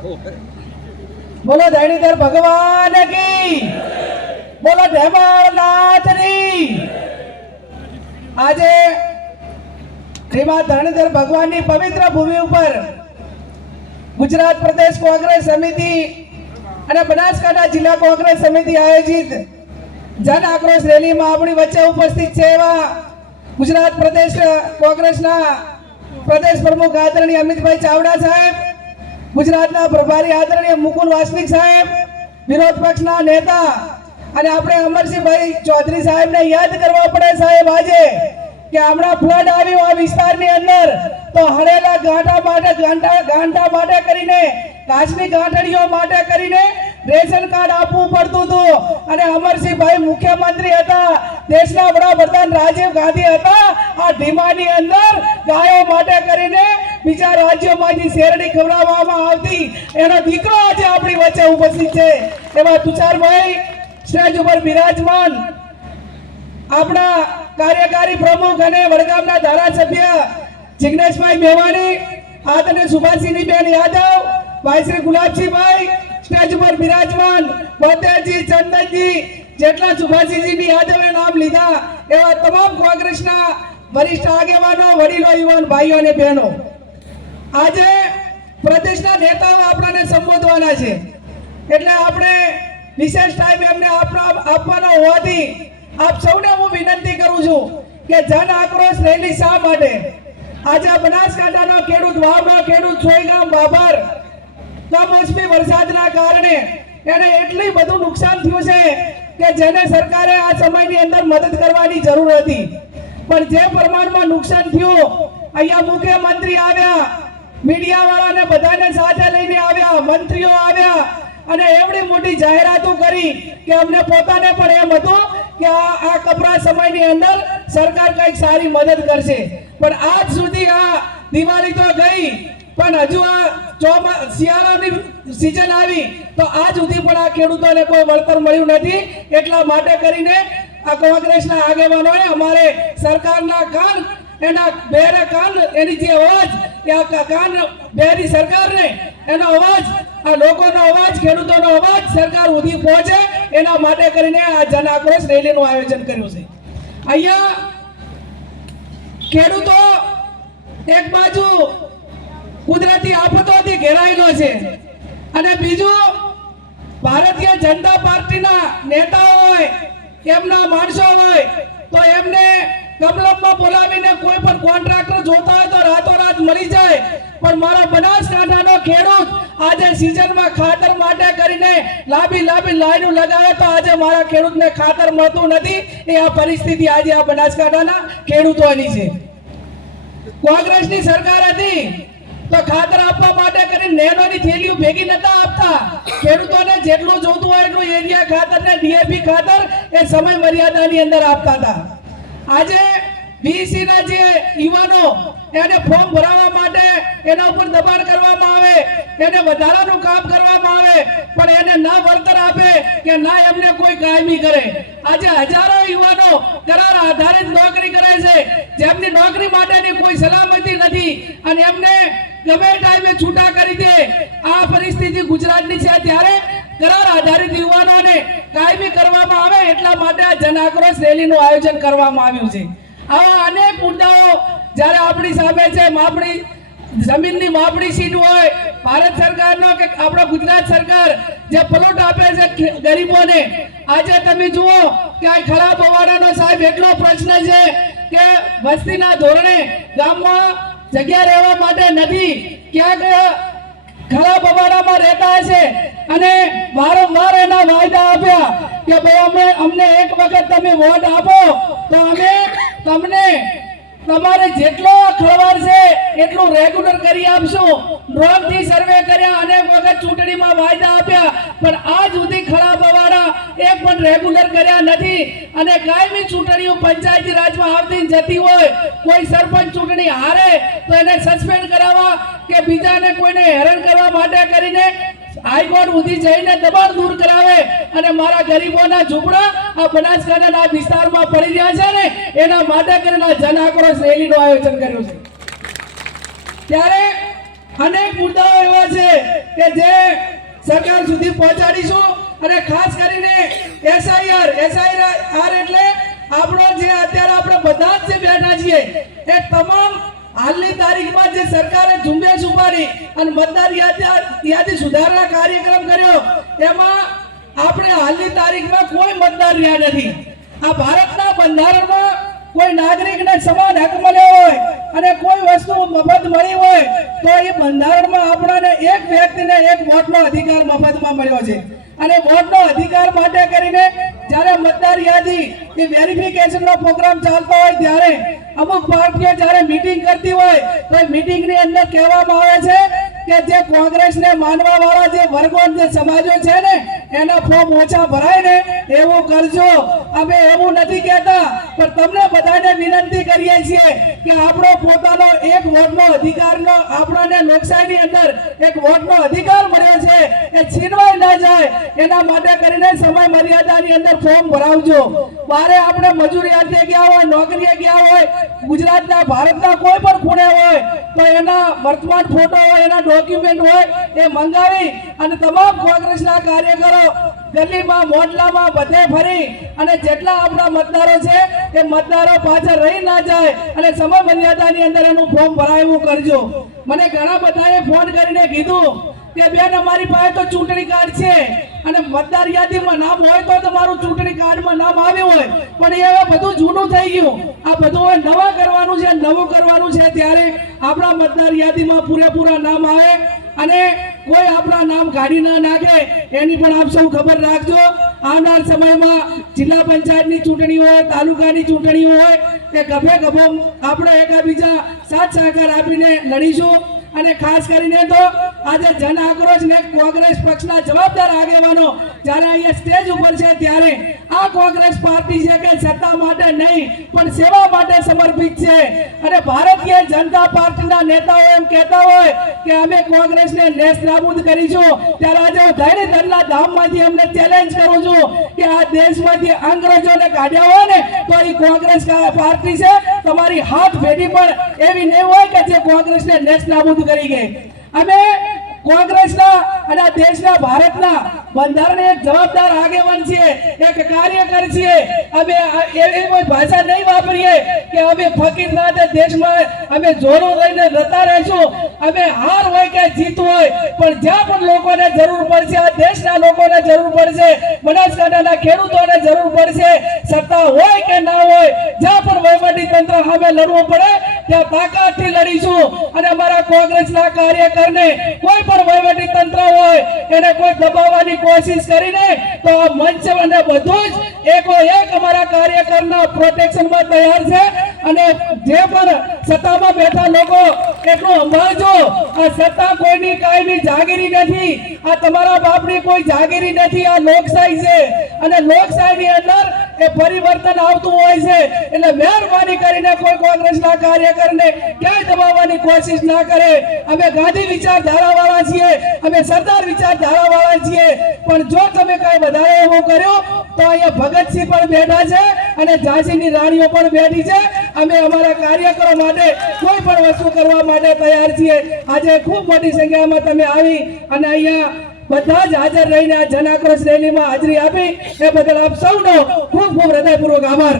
બોલો ધણીધર ભગવાન કી. બોલો ધેમાળનાથની આજે શ્રીમદ ધણીધર ભગવાનની પવિત્ર ભૂમિ ઉપર ગુજરાત પ્રદેશ કોંગ્રેસ સમિતિ અને બનાસકાંઠા જિલ્લા કોંગ્રેસ સમિતિ આયોજિત જન આક્રોશ રેલીમાં આપણી વચ્ચે ઉપસ્થિત છે એવા ગુજરાત પ્રદેશ કોંગ્રેસના પ્રદેશ પ્રમુખ આદરણીય અમિતભાઈ ચાવડા સાહેબ. ગુજરાતના પ્રભારી આદરણીય મુકુલ વાસનિક સાહેબ, વિરોધ પક્ષના નેતા અને આપણે અમરસિંહભાઈ ચૌધરી સાહેબને યાદ કરવા પડે સાહેબ આજે કે હમણાં ફ્લડ આવ્યું આ વિસ્તારની અંદર. તો હળેલા ગાંઠા માટે ગાંઠા ગાંઠા માટે કરીને કાચની ગાંઠડીઓ માટે કરીને રેશન કાર્ડ આપવું પડતું હતું. અને અમરસિંહભાઈ મુખ્યમંત્રી હતા, દેશના વડાપ્રધાન રાજીવ ગાંધી હતા. આ ધીમાની અંદર ગાયો માટે કરીને બીજા રાજ્યોમાંથી શેરડી ખવડાવવામાં આવતી એનો દીકરો આજે આપણી વચ્ચે ઉપસ્થિત છે. એવા તુષારભાઈ સ્ટેજ ઉપર બિરાજમાન, આપણા કાર્યકારી પ્રમુખ અને વડગામના ધારાસભ્ય જિગ્નેશભાઈ મેવાણી આદરણીય સુભાષિંહની બેન યાદવ, ભાઈ શ્રી ગુલાબજીભાઈ સ્ટેજ ઉપર બિરાજમાન ફતેહજી ચંદનજી, જેટલા સુભાષિંહજીની યાદવે નામ લીધા એવા તમામ કોંગ્રેસના વરિષ્ઠ આગેવાનો, વડીલો, યુવાન ભાઈઓ અને બહેનો. આજે પ્રદેશના નેતાઓ આપણને સંબોધવાના છે. એટલે આપણે વિશેષ ટાઈમ એમને આપણા આપવાનો હોવાથી આપ સૌને હું વિનંતી કરું છું કે જન આક્રોશ રેલી શા માટે? આજે બનાસકાંઠાનો ખેડૂત વાવનો ખેડૂત સોયગામ બાબર કમોસમી વરસાદના કારણે એને એટલી બધું નુકસાન થયું છે કે જેને સરકારે આ સમયની અંદર મદદ કરવાની જરૂર હતી. પણ જે પ્રમાણમાં નુકસાન થયું, અહીંયા મુખ્યમંત્રી આવ્યા મીડિયા વાળાને બધાને સાથે લઈને આવ્યા, મંત્રીઓ આવ્યા અને એવડી મોટી જાહેરાતો કરી કે અમને પોતાને પણ એમ હતું કે આ આ કપરા સમયની અંદર સરકાર કંઈક સારી મદદ કરશે. પણ આજ સુધી આ દિવાળી તો ગઈ, પણ હજુ આ ચોમા, શિયાળાની સિઝન આવી, તો આજ સુધી પણ આ ખેડૂતોને કોઈ વળતર મળ્યું નથી. એટલા માટે કરીને આ કોંગ્રેસના આગેવાનોએ અમારે સરકારના કાન, એના બેરે કાન, એની જે અવાજ એ આ કાન બેની સરકારને એનો અવાજ, આ લોકોનો અવાજ, ખેડૂતોનો અવાજ સરકાર સુધી પહોંચે, એના માટે કરીને આ જન આક્રોશ રેલીનું આયોજન કર્યું છે. અહીંયા ખેડૂતો એક બાજુ કુદરતી આફતોથી ઘેરાયેલો છે અને બીજું, ભારતીય જનતા પાર્ટીના નેતાઓ હોય, એમના માણસો હોય, તો એમને કમલમમાં બોલાવીને કોઈ પણ કોન્ટ્રાક્ટર જોતા હોય તો રાતોરાત મળી જાય. પણ મારા બનાસકાંઠાનો ખેડૂત આજે સિઝનમાં ખાતર માટે કરીને લાંબી લાંબી લાઈનો લગાવે તો આજે મારા ખેડૂતને ખાતર મળતું નથી. એ આ પરિસ્થિતિ આજે આ બનાસકાંઠાના ખેડૂતોની છે. કોંગ્રેસની સરકાર હતી તો ખાતર આપવા માટે કરીને નેનોની થેલીઓ ભેગી નતા આપતા. ખેડૂતોને જેટલું જોતું હોય એટલું એરિયા ખાતર ને ડીએપી ખાતર એ સમય મર્યાદાની અંદર આપતા હતા. આજે બીસી ના જે યુવાનો, એને ફોર્મ ભરાવવા માટે એના ઉપર દબાણ કરવામાં આવે, એને વધારાનું કામ કરવામાં આવે, પણ એને ના વળતર આપે કે ના એમને કોઈ કાયમી કરે. આજે હજારો યુવાનો કરાર આધારિત નોકરી કરે છે. જેમની નોકરી માટેની કોઈ સલામતી નથી અને એમને ગમે ટાઈમે છૂટા કરી દે. આ પરિસ્થિતિ ગુજરાતની છે. ત્યારે કરાર આધારિત યુવાનોને કાયમી કરવામાં આવે એટલા માટે આ જન રેલીનું આયોજન કરવામાં આવ્યું છે. આવા અનેક મુદ્દાઓ જ્યારે આપણી સામે છે, માપણી, જમીનની માપણી સીટ હોય, ભારત સરકારનો કે આપણો ગુજરાત સરકાર જે પ્લોટ આપે છે ગરીબોને, આજે તમે જુઓ કે આ ખરાબ હવાડાનો સાહેબ એટલો પ્રશ્ન છે કે વસ્તીના ધોરણે ગામમાં જગ્યા રહેવા માટે નથી, ક્યાંક ખરાબ અવાડામાં રહેતા હશે અને વારંવાર એના વાયદા આપ્યા કે ભાઈ અમે અમને એક વખત તમે વોટ આપો, તો અમે તમને તમારે જેટલો ખળવાડ છે એટલું રેગ્યુલર કરી આપશું. ડ્રોનથી સર્વે કર્યા, અનેક વખત ચૂંટણીમાં વાયદા આપ્યા, પણ આજ સુધી ખરાબ અવાડા એક પણ રેગ્યુલર કર્યા નથી. અને કાયમી ચૂંટણીઓ પંચાયતી રાજમાં આવતી જતી હોય, કોઈ સરપંચ ચૂંટણી હારે, તો એને સસ્પેન્ડ કરાવવા કે બીજાને કોઈને હેરાન કરવા માટે કરીને હાઈકોર્ટ ઉધી જઈને દબાણ દૂર કરાવે અને મારા ગરીબોના ઝૂંપડા આ બનાસકાંઠાના વિસ્તારમાં પડી રહ્યા છે ને, એના માટે કરીને જન આક્રોશ રેલીનું આયોજન કર્યું છે. ત્યારે અનેક મુદ્દાઓ એવા છે કે જે સરકાર સુધી પહોંચાડીશું અને ખાસ કરીને એસઆઈઆર એસઆઈઆર એટલે આપણો જે, અત્યારે આપણે બધા જ જે બેઠા છીએ, એ તમામ હાલની તારીખમાં જે સરકારે ઝુંબેશ ઉપાડી અને મતદાર યાદી સુધારણા કાર્યક્રમ કર્યો, એમાં આપણે હાલની તારીખમાં કોઈ મતદાર રહ્યા નથી. આ ભારતના બંધારણમાં કોઈ નાગરિકને સમાન હક મળ્યો હોય અને કોઈ વસ્તુ મફત મળી હોય, તો એ બંધારણમાં આપણને એક વ્યક્તિને એક વોટનો અધિકાર મફતમાં મળ્યો છે. અને વોટનો અધિકાર માટે કરીને જ્યારે મતદાર યાદી એ વેરિફિકેશનનો પ્રોગ્રામ ચાલતો હોય ત્યારે અમુક પાર્ટીઓ જ્યારે મીટિંગ કરતી હોય, તો મીટિંગની અંદર કહેવામાં આવે છે કે જે કોંગ્રેસને માનવા વાળા જે વર્ગો જે સમાજો છે ને, એના ફોર્મ ઓછા ભરાય ને, એવું કરજો. અમે એવું નથી કહેતા, પણ તમને બધાને વિનંતી કરીએ છીએ કે આપણો પોતાનો એક વોટનો અધિકારનો આપણાને લોકશાહીની અંદર એક વોટનો અધિકાર મળ્યો છે, એ છીનવાઈ ના જાય. એના માટે કરીને સમય મર્યાદાની અંદર ફોર્મ ભરાવજો. બારે આપણે મજૂરી અર્થે ગયા હોય, નોકરીએ ગયા હોય, ગુજરાતના, ભારતના કોઈ પણ ખૂણે હોય, તો એના વર્તમાન ફોટો હોય, એના ડોક્યુમેન્ટ હોય, એ મંગાવી અને તમામ કોંગ્રેસના કાર્યકરો ગલીમાં મોટલામાં બધે ફરી અને જેટલા આપણા મતદારો છે, એ મતદારો પાછળ રહી ના જાય અને સમય મર્યાદાની અંદર એનું ફોર્મ ભરાયું કરજો. મને ઘણા બધાએ ફોન કરીને કીધું કે, બેન, અમારી પાસે તો ચૂંટણી કાર્ડ છે અને મતદાર યાદીમાં નામ હોય તો તમારું ચૂંટણી કાર્ડમાં નામ આવ્યું હોય. પણ એ હવે બધું જૂનું થઈ ગયું. આ બધું હવે નવા કરવાનું છે, નવું કરવાનું છે. ત્યારે આપણા મતદાર યાદીમાં પૂરેપૂરા નામ આવે અને કોઈ આપણા નામ કાઢી ના નાખે, એની પણ આપ સૌ ખબર રાખજો. આવનાર સમયમાં જિલ્લા પંચાયતની ચૂંટણી હોય, તાલુકાની ચૂંટણી હોય તે ગભે ગભો આપણે એકાબીજા સાથ સહકાર આપીને લડીશું. અને ખાસ કરીને તો આજે જન આક્રોશ ને કોંગ્રેસ પક્ષના જવાબદાર આગેવાનો જ્યારે અહીંયા સ્ટેજ ઉપર છે ત્યારે આ કોંગ્રેસ પાર્ટી છે કે સત્તા માટે નહીં, પણ સેવા માટે સમર્પિત છે. અને ભારતીય જનતા પાર્ટીના નેતાઓ એમ કહેતા હોય કે અમે કોંગ્રેસને નેસ નાબૂદ કરીશું. ત્યારે આજે હું ધૈર્યધરના ધામમાંથી અમને ચેલેન્જ કરું છું કે આ દેશમાંથી અંગ્રેજોને કાઢ્યા હોય ને, તો એ કોંગ્રેસ પાર્ટી છે, તમારી હાથ ભેટી પણ એવી નહીં હોય કે જે કોંગ્રેસને નેસ નાબૂદ કરી ગઈ અમે કોંગ્રેસના અને દેશના ભારતના બંધારણ જવાબદાર આગેવાન છે એક કાર્યકર છે અમે એવી કોઈ ભાષા નહીં વાપરીએ કે અમે ફકીર સાથે દેશમાં અમે જોરો લઈને જતા રહીશું. અમે હાર હોય કે જીત હોય, પણ જ્યાં પણ લોકોને જરૂર પડશે, આ દેશના લોકોને જરૂર પડશે, બનાસકાંઠાના ખેડૂતોને જરૂર પડશે, સત્તા હોય કે ના હોય, જ્યાં પણ વહીવટી તંત્ર સામે લડવું પડે, ત્યાં તાકાતથી લડીશું. અને અમારા કોંગ્રેસના કાર્યકરને કોઈ પણ વહીવટી તંત્ર હોય એને કોઈ દબાવવાની કોશિશ કરીને તો આ મંચ અને બધું જ એકો એક અમારા કાર્યકરના પ્રોટેક્શનમાં તૈયાર છે. અને જે પણ સત્તામાં બેઠા લોકો એટલું અંબાજો આ સત્તા કોઈની કાયમી જાગીરી નથી. આ તમારા બાપની કોઈ જાગીરી નથી. આ લોકશાહી છે. અને લોકશાહીની અંદર એ પરિવર્તન આવતું હોય છે. એટલે મહેરબાની કરીને કોઈ કોંગ્રેસના કાર્યકરને ક્યાંય દબાવવાની કોશિશ ના કરે. અમે ગાંધી વિચારધારાવાળા છીએ. અમે સરદાર વિચારધારાવાળા છીએ. પણ જો તમે કાંઈ વધારે એવું કર્યું, તો અહીંયા ભગતસિંહ પણ બેઠા છે અને ઝાંસીની રાણીઓ પણ બેઠી છે. અમે અમારા કાર્યકરો માટે કોઈ પણ વસ્તુ કરવા માટે તૈયાર છીએ. આજે ખૂબ મોટી સંખ્યામાં તમે આવી અને અહીંયા બધા જ હાજર રહીને આ જનાક્રોશ રેલીમાં હાજરી આપી. એ બદલ આપ સૌનો ખૂબ ખૂબ હૃદયપૂર્વક આભાર.